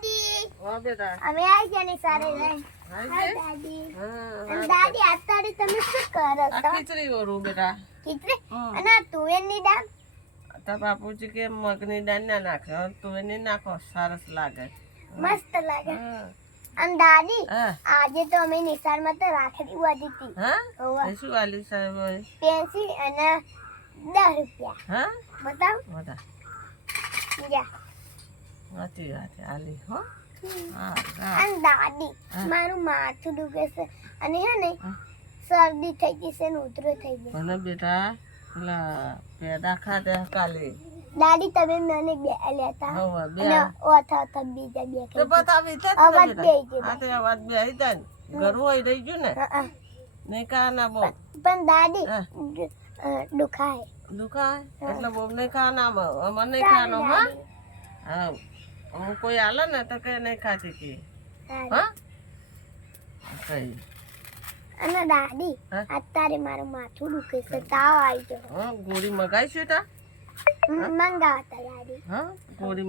હા બેટા અમે આવી ગયા ને સારે લઈને હાય દાદી હા અને દાદી અત્યારે તમે શું કરો આ છો ખીચડી ઓરું બેટા ખીચડી હમ. અને આ તુવેરની દાળ તાર બાપુજી કે મગની દાળ ના નાખે તું એને નાખો સરસ લાગે મસ્ત લાગે હા અને દાદી હા આજે તો અમે નિશાળમાં તો રાખડી વાધી હતી હા હોવે. એ શું વાલી સાહેબ હોય? પેન્સિલ અને 10 રૂપિયા હા બતાવ બધા જા સાચી વાત છે આલી હો હા હા અને દાદી હા. મારું માથું દુખે છે અને હે ને હા. શરદી થઈ ગઈ છે ને ઉધરો થઈ ગયો અને બેટા પેલા પેડા ખાધા કાલે દાદી તમે મને બે લેતા હવે બે અને ઓથા બીજા બે તો ખાઈ બતાવી છે અવાજ બે હા તે અવાજ બે આવી જાય ને ઘર હોય રહી ગયું ને હા નહીં કા ના બહુ પણ દાદી હા. દુખાય દુખાય એટલે બહુ નહીં ખાના મને નહીં ખાનો હા હા હું કોઈ આલે ને તો કે નહીં ખાતી કે હા કઈ અને દાદી હા. અત્યારે મારું માથું દુખે છે તાવ આવી ગયો હા ગોળી મગાઈશું તા મંગાવતા દાદી હા ગોળી